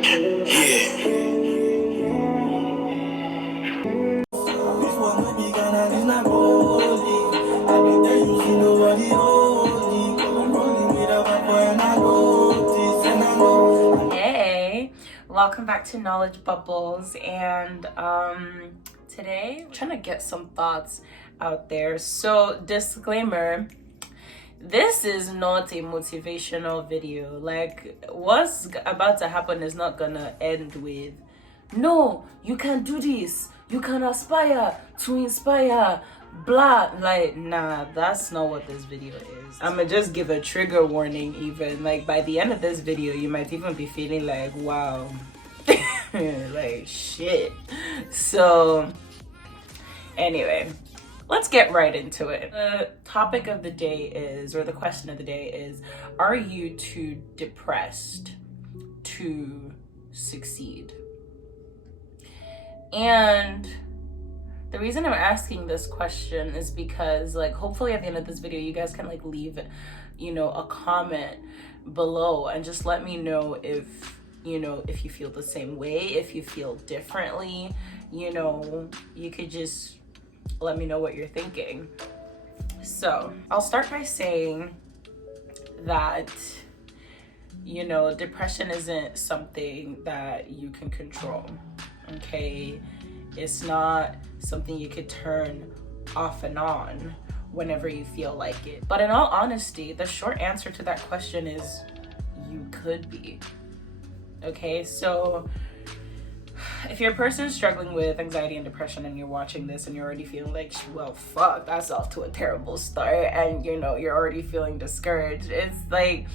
Hey, welcome back to Knowledge Bubbles, and today I'm trying to get some thoughts out there. So disclaimer, this is not a motivational video. Like, what's about to happen is not gonna end with, no, you can do this, you can aspire to inspire, blah. Like, nah, that's not what this video is. I'ma just give a trigger warning. Even like by the end of this video, you might even be feeling like, wow, like shit. So anyway, let's get right into it. The topic of the day is, or the question of the day is, are you too depressed to succeed? And the reason I'm asking this question is because, like, hopefully at the end of this video, you guys can like leave, you know, a comment below and just let me know if, you know, if you feel the same way, if you feel differently, you know, you could just let me know what you're thinking. So I'll start by saying that, you know, depression isn't something that you can control. Okay, it's not something you could turn off and on whenever you feel like it. But in all honesty, the short answer to that question is you could be. Okay, so if you're a person struggling with anxiety and depression and you're watching this and you're already feeling like, well, fuck, that's off to a terrible start, and you know, you're already feeling discouraged, it's like,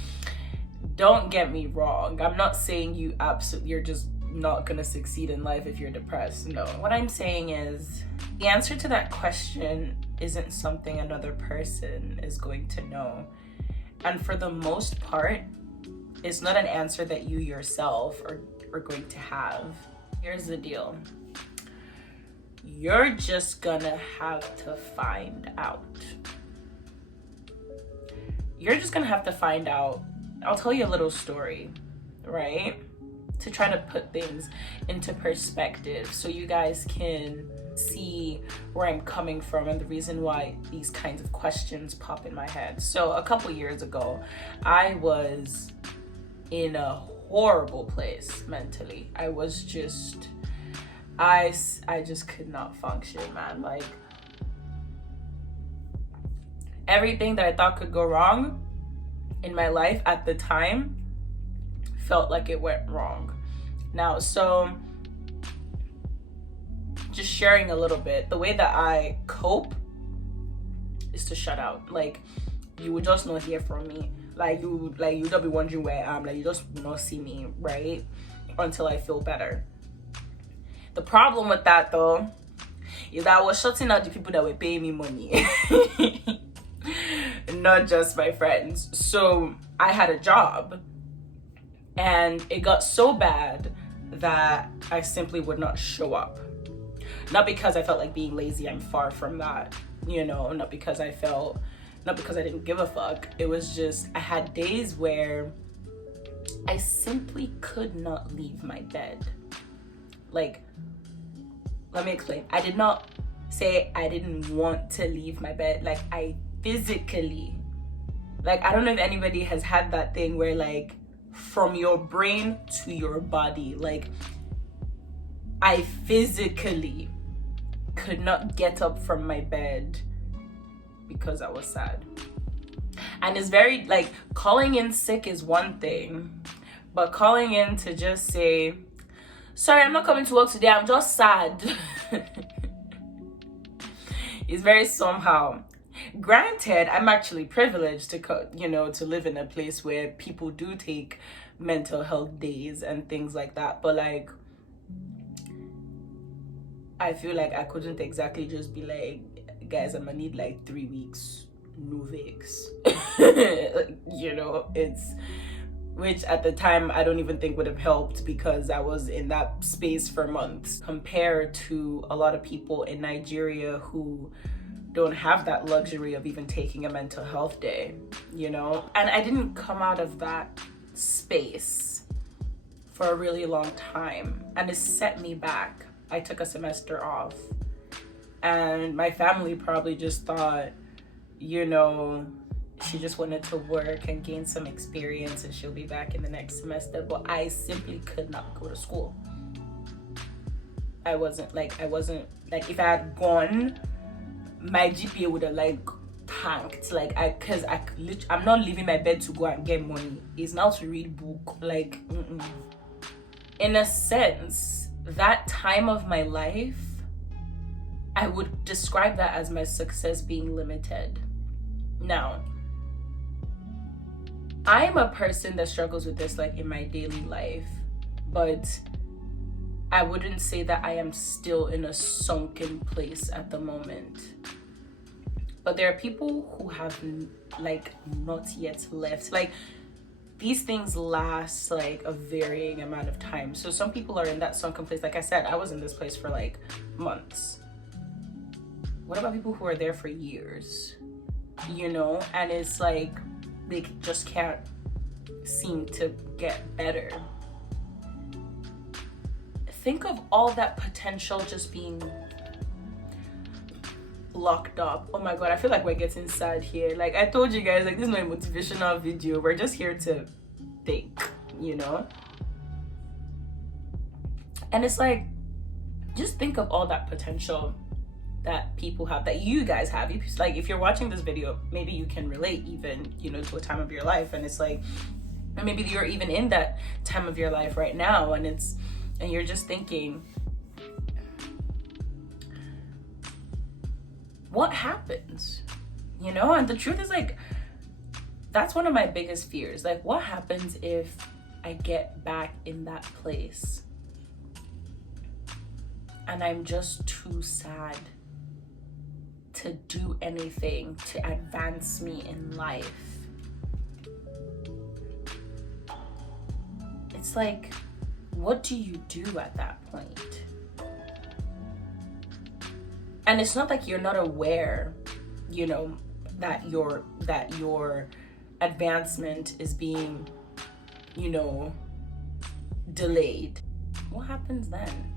don't get me wrong, I'm not saying you're just not gonna succeed in life if you're depressed. No, what I'm saying is the answer to that question isn't something another person is going to know, and for the most part it's not an answer that you yourself are going to have. Here's the deal, you're just gonna have to find out. You're just gonna have to find out. I'll tell you a little story, right? To try to put things into perspective so you guys can see where I'm coming from and the reason why these kinds of questions pop in my head. So a couple years ago, I was in a horrible place mentally. I was just, I just could not function, man. Like, everything that I thought could go wrong in my life at the time felt like it went wrong. Now, so just sharing a little bit, the way that I cope is to shut out. Like, you would just not hear from me. Like you don't be wondering where I am. Like, you just will not see me, right? Until I feel better. The problem with that though is that I was shutting out the people that were paying me money. Not just my friends. So I had a job and it got so bad that I simply would not show up. Not because I felt like being lazy, I'm far from that, you know, not because I didn't give a fuck. It was just, I had days where I simply could not leave my bed. Like, let me explain. I did not say I didn't want to leave my bed. Like, I physically, like, I don't know if anybody has had that thing where, like, from your brain to your body, like, I physically could not get up from my bed because I was sad. And it's very, like, calling in sick is one thing, but calling in to just say, sorry, I'm not coming to work today, I'm just sad, is very somehow. Granted, I'm actually privileged to live in a place where people do take mental health days and things like that, but like, I feel like I couldn't exactly just be like, guys, I'm gonna need like 3 weeks, no vex. You know, which at the time I don't even think would have helped because I was in that space for months, compared to a lot of people in Nigeria who don't have that luxury of even taking a mental health day, you know? And I didn't come out of that space for a really long time, and it set me back. I took a semester off, and my family probably just thought, you know, she just wanted to work and gain some experience and she'll be back in the next semester. But I simply could not go to school. I wasn't like, if I had gone, my GPA would have like tanked. Like, I'm not leaving my bed to go and get money. It's now to read book. Like, in a sense, that time of my life, I would describe that as my success being limited. Now, I'm a person that struggles with this like in my daily life, but I wouldn't say that I am still in a sunken place at the moment. But there are people who have like not yet left. Like, these things last like a varying amount of time. So some people are in that sunken place. Like I said, I was in this place for like months. What about people who are there for years? You know, and it's like they just can't seem to get better. Think of all that potential just being locked up. Oh my god, I feel like we're getting sad here. Like I told you guys, like this is not a motivational video. We're just here to think, you know? And it's like, just think of all that potential that people have, that you guys have. Like, if you're watching this video, maybe you can relate even, you know, to a time of your life, and it's like, or maybe you're even in that time of your life right now, and you're just thinking, what happens, you know? And the truth is, like, that's one of my biggest fears. Like, what happens if I get back in that place and I'm just too sad to do anything to advance me in life? It's like, what do you do at that point? And it's not like you're not aware, you know, that your advancement is being, you know, delayed. What happens then?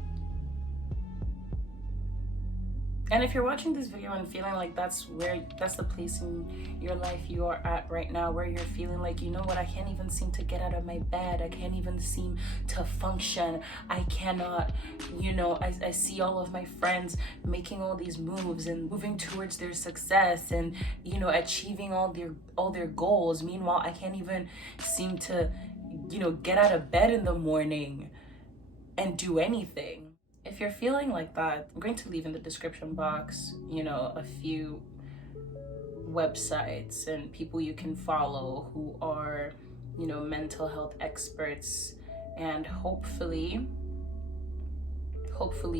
And if you're watching this video and feeling like that's the place in your life you are at right now, where you're feeling like, you know what, I can't even seem to get out of my bed, I can't even seem to function, I cannot, you know, I see all of my friends making all these moves and moving towards their success and, you know, achieving all their goals. Meanwhile, I can't even seem to, you know, get out of bed in the morning and do anything. If you're feeling like that, I'm going to leave in the description box, you know, a few websites and people you can follow who are, you know, mental health experts. And hopefully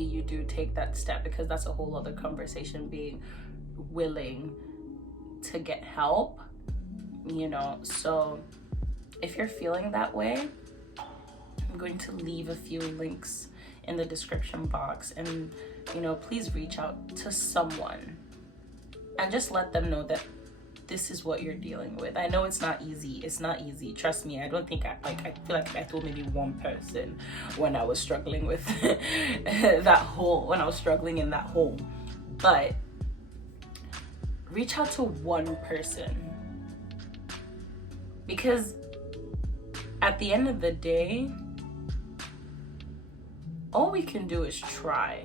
you do take that step, because that's a whole other conversation, being willing to get help, you know. So if you're feeling that way, I'm going to leave a few links in the description box, and, you know, please reach out to someone and just let them know that this is what you're dealing with. I know it's not easy. Trust me. I don't think I feel like I told maybe one person when I was struggling with when I was struggling in that hole. But reach out to one person, because at the end of the day, all we can do is try.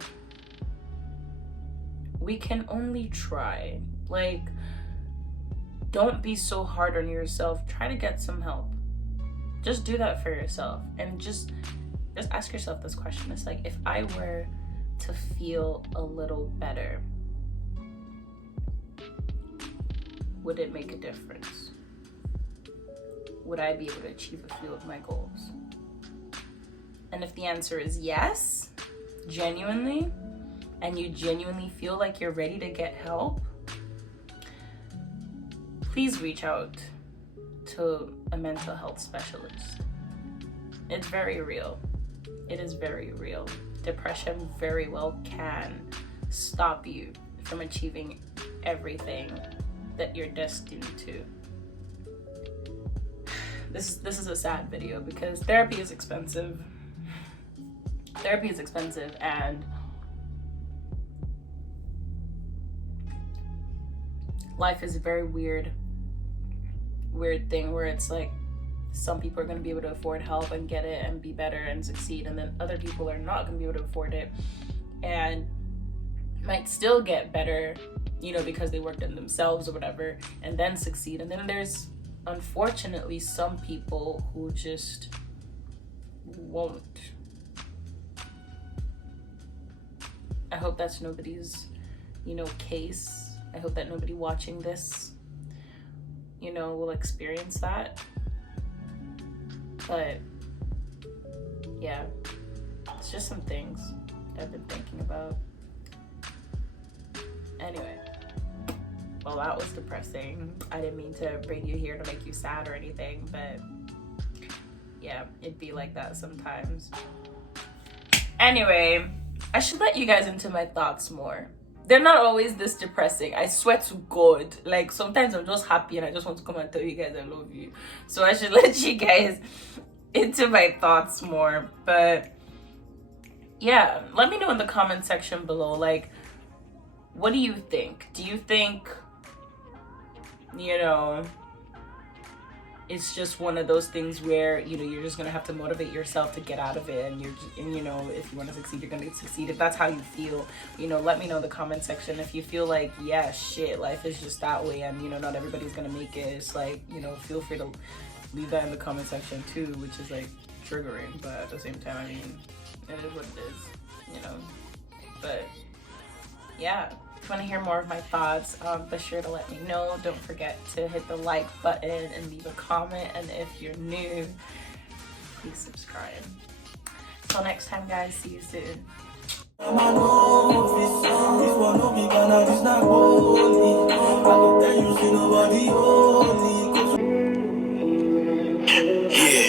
We can only try. Like, don't be so hard on yourself. Try to get some help. Just do that for yourself. And just ask yourself this question. It's like, if I were to feel a little better, would it make a difference? Would I be able to achieve a few of my goals? And if the answer is yes, genuinely, and you genuinely feel like you're ready to get help, please reach out to a mental health specialist. It's very real. It is very real. Depression very well can stop you from achieving everything that you're destined to. this is a sad video because therapy is expensive. Therapy is expensive, and life is a very weird thing where it's like some people are going to be able to afford help and get it and be better and succeed, and then other people are not going to be able to afford it and might still get better, you know, because they worked on themselves or whatever, and then succeed. And then there's unfortunately some people who just won't. I hope that's nobody's, you know, case. I hope that nobody watching this, you know, will experience that. But yeah, it's just some things I've been thinking about. Anyway, well, that was depressing. I didn't mean to bring you here to make you sad or anything, but yeah, it'd be like that sometimes. Anyway, I should let you guys into my thoughts more. They're not always this depressing. I swear to God. Like, sometimes I'm just happy and I just want to come and tell you guys I love you. So I should let you guys into my thoughts more. But yeah, let me know in the comment section below, like, what do you think? Do you think, you know, it's just one of those things where, you know, you're just gonna have to motivate yourself to get out of it, and you know, if you want to succeed, you're gonna succeed. If that's how you feel, you know, let me know in the comment section. If you feel like, yeah, shit, life is just that way, and you know, not everybody's gonna make it, it's like, you know, feel free to leave that in the comment section too, which is like triggering, but at the same time, I mean, it is what it is, you know. But yeah, if you want to hear more of my thoughts, be sure to let me know. Don't forget to hit the like button and leave a comment, and if you're new, please subscribe. Till next time, guys, see you soon. Yeah.